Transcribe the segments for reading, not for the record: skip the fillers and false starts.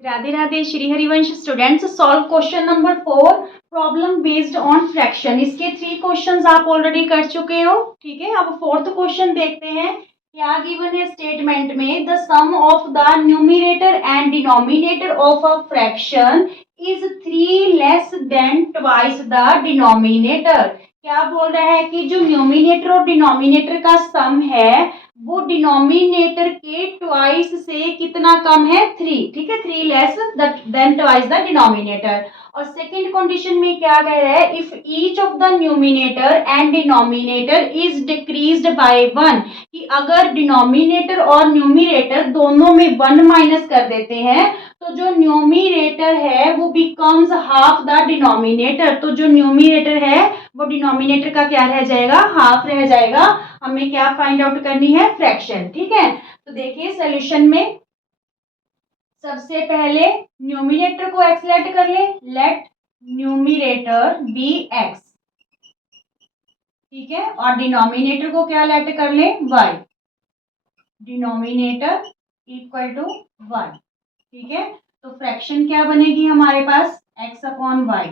Radhe Radhe. Shri Harivansh students, solve question number 4, problem based on fraction. इसके 3 questions आप already कर चुके हो। ठीक है, अब फोर्थ क्वेश्चन देखते हैं। क्या गिवन है स्टेटमेंट में, the sum of the numerator and denominator of a fraction is 3 less than twice the denominator. क्या बोल रहा है कि जो न्यूमिनेटर और डिनोमिनेटर का सम है वो डिनोमिनेटर के ट्वाइस से कितना कम है, 3। ठीक है, 3 less than twice the denominator. और सेकंड कंडीशन में क्या कह रहा है, if each of the numerator and denominator is decreased by 1, कि अगर डिनोमिनेटर और न्यूमिनेटर दोनों में 1 माइनस कर देते हैं तो जो न्यूमिनेटर है वो बिकम्स हाफ द डिनोमिनेटर। तो जो न्यूमिनेटर है वो डिनोमिनेटर का क्या रह जाएगा, हाफ रह जाएगा। हमें क्या फाइंड आउट करनी है, फ्रैक्शन। ठीक है, तो देखिए सोल्यूशन में सबसे पहले न्यूमिनेटर को एक्स लेट कर ले, लेट न्यूमिनेटर बी एक्स। ठीक है, और डिनोमिनेटर को क्या लेट कर ले, Y. Denominator equal to Y. ठीक है, तो फ्रैक्शन क्या बनेगी हमारे पास, X upon Y.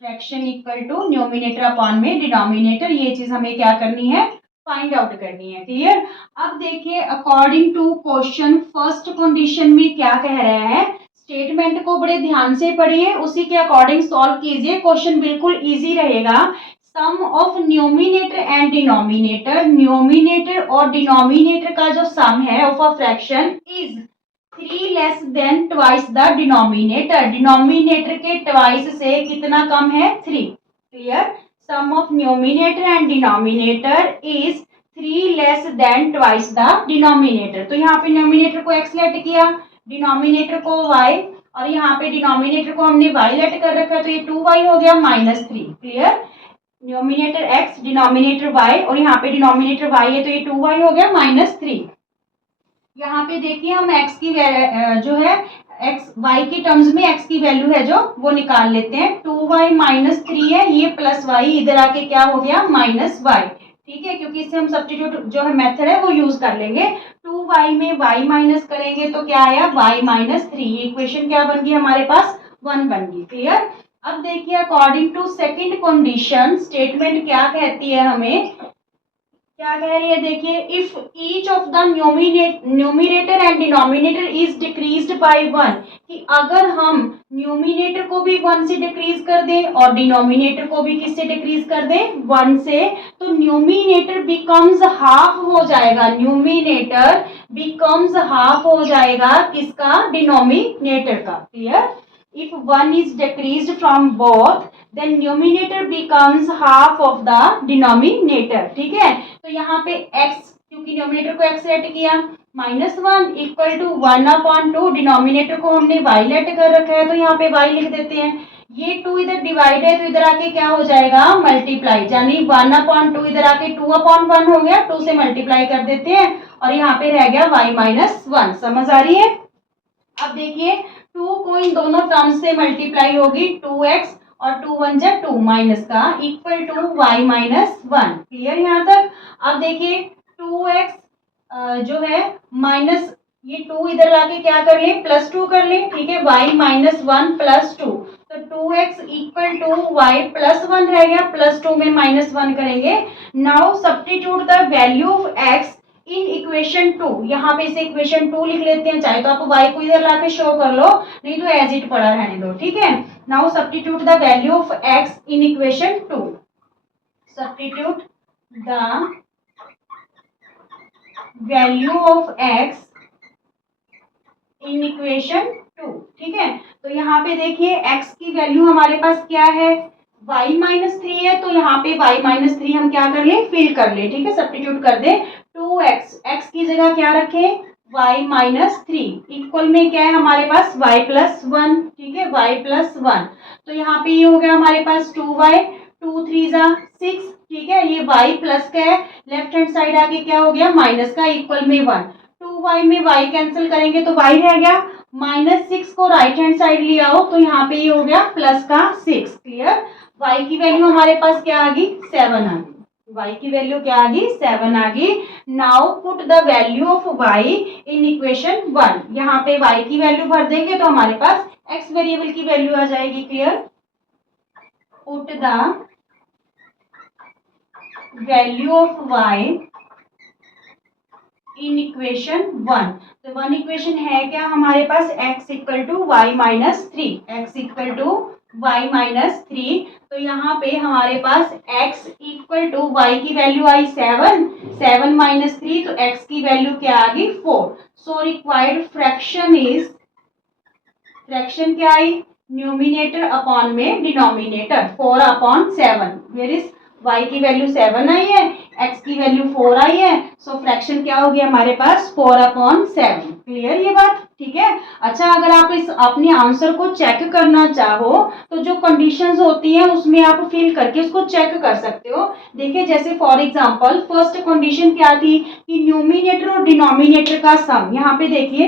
Fraction equal to numerator upon में डिनोमिनेटर। ये चीज हमें क्या करनी है, फाइंड आउट करनी है। क्लियर। अब देखिए according to question, first condition में क्या कह रहा है, स्टेटमेंट को बड़े ध्यान से पढ़िए, उसी के अकॉर्डिंग सॉल्व कीजिए। क्वेश्चन बिल्कुल इजी रहेगा। Sum of numerator and denominator, numerator और डिनोमिनेटर का जो सम है of a fraction is 3 less than twice the denominator. Denominator के ट्वाइस से कितना कम है, 3। Clear. Sum of numerator and denominator is 3 less than twice the denominator. तो यहाँ पे न्यूमिनेटर को एक्स लेट किया, डिनोमिनेटर को वाई, और यहाँ पे डिनोमिनेटर को हमने वाई लेट कर रखा है, तो ये 2y हो गया -3। Clear. Numerator x, denominator y, और यहाँ पे डिनोमिनेटर वाई है तो ये 2y हो गया -3। यहाँ पे देखिए हम x की जो है x y की टर्म्स में x की वैल्यू है जो वो निकाल लेते हैं। 2y -3 है, ये प्लस y इधर आके क्या हो गया, -y। ठीक है, क्योंकि इससे हम सब्स्टिट्यूट जो है मेथड है वो यूज कर लेंगे। 2y में y माइनस करेंगे तो क्या आया, y -3। इक्वेशन क्या बन गई हमारे पास, 1 बन गई। क्लियर। अब देखिए according to second condition, statement क्या कहती है हमें, क्या कह रही है, देखिए if each of the numerator and denominator is decreased by 1, कि अगर हम न्यूमिनेटर को भी 1 से डिक्रीज कर दें और डिनोमिनेटर को भी किससे डिक्रीज कर दें, 1 से, तो न्यूमिनेटर बिकम्स हाफ हो जाएगा। न्यूमिनेटर बिकम्स हाफ हो जाएगा किसका, डिनोमिनेटर का। Clear. if 1 is decreased from both then numerator becomes half of the denominator। ठीक है, तो यहाँ पे x, क्योंकि न्यूमिनेटर को x सेट किया, -1 इक्वल टू 1/2, डिनोमिनेटर को हमने y लेट कर रखा है तो यहाँ पे y लिख देते हैं। ये 2 इधर डिवाइड है तो इधर आके क्या हो जाएगा, मल्टीप्लाई, यानी 1/2 इधर आके 2/1 हो गया, 2 से मल्टीप्लाई कर देते हैं और यहाँ पे रह गया y -1। समझ आ रही है। अब देखिए 2 को इन दोनों टर्म्स से मल्टीप्लाई होगी, 2x और 2 1 जा 2 माइनस का इक्वल टू y -1। क्लियर यहाँ तक। अब देखिए 2x जो है माइनस, ये 2 इधर लाके क्या कर ले, +2 कर ले। ठीक है, y -1 +2, तो 2x इक्वल टू y +1 रह गया, +2 में -1 करेंगे। Now substitute the value of x in equation 2। यहाँ पे इसे इक्वेशन 2 लिख लेते हैं, चाहे तो आप y को इधर लाके शो कर लो, नहीं तो एज इट पड़ा रहने दो। ठीक है, now substitute the value of x in equation 2। Substitute the value of x in equation 2। ठीक है, तो यहाँ पे देखिए x की वैल्यू हमारे पास क्या है, y -3 है, तो यहाँ पे y -3 हम क्या कर ले, फिल कर ले। ठीक है, सब्स्टिट्यूट कर दे। 2x, x की जगह क्या रखें, y -3 इक्वल में क्या है हमारे पास, y +1। ठीक है, y +1, तो यहाँ पे ये हो गया हमारे पास 2y, 2 3 जा 6। ठीक है, ये y प्लस का है, लेफ्ट हैंड साइड आके क्या हो गया, माइनस का, इक्वल में 1। 2y में y कैंसिल करेंगे तो y रह गया, -6 को राइट हैंड साइड ले आओ तो यहाँ पे ये हो गया +6। क्लियर। y की वैल्यू हमारे पास क्या आ गई, 7 आ गई। y की वैल्यू क्या आ गई 7 आ गई। Now put the value of y in equation 1। यहाँ पे y की वैल्यू भर देंगे तो हमारे पास x वेरिएबल की वैल्यू आ जाएगी। Clear. Put the value of y in equation 1। तो 1 इक्वेशन है क्या हमारे पास x equal to y minus three, x equal to y minus three. तो यहाँ पे हमारे पास x इक्वल टू वाई की वैल्यू आई 7, 7 माइनस थ्री, तो x की वैल्यू क्या आ गई 4। So required fraction is, fraction क्या आई न्यूमिनेटर अपॉन में denominator 4 upon 7। Where is y की वैल्यू 7 आई है, x की वैल्यू 4 आई है। सो फ्रैक्शन क्या हो गया हमारे पास 4 अपॉन 7। क्लियर ये बात, ठीक है। अच्छा, अगर आप इस अपने आंसर को चेक करना चाहो तो जो कंडीशंस होती हैं उसमें आप फिल करके उसको चेक कर सकते हो। देखिए जैसे फॉर एग्जांपल फर्स्ट कंडीशन क्या थी कि न्यूमिनेटर और डिनोमिनेटर का सम। यहाँ पे देखिए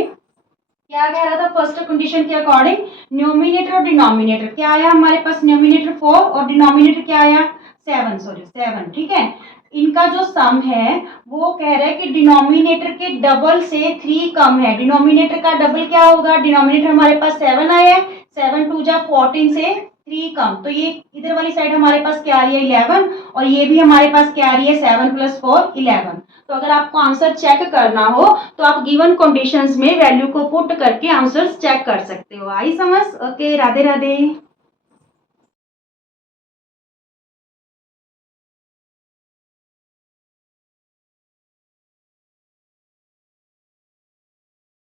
क्या कह रहा था फर्स्ट कंडीशन के अकॉर्डिंग, न्यूमिनेटर और डिनोमिनेटर क्या आया हमारे पास, न्यूमिनेटर 4 और डिनोमिनेटर क्या आया 7, सॉरी 7, ठीक है। इनका जो सम है वो कह रहा है कि डिनोमिनेटर के डबल से 3 कम है। डिनोमिनेटर का डबल क्या होगा, डिनोमिनेटर हमारे पास 7 आया है, 7 2 जा 14 से 3 कम, तो ये इधर वाली साइड हमारे पास क्या आ रही है 11, और ये भी हमारे पास क्या आ रही है 7 + 4 11। तो अगर आपको आंसर चेक करना हो तो आप गिवन कंडीशंस में वैल्यू को पुट करके आंसर्स चेक कर सकते हो। आई समझ। ओके, राधे राधे।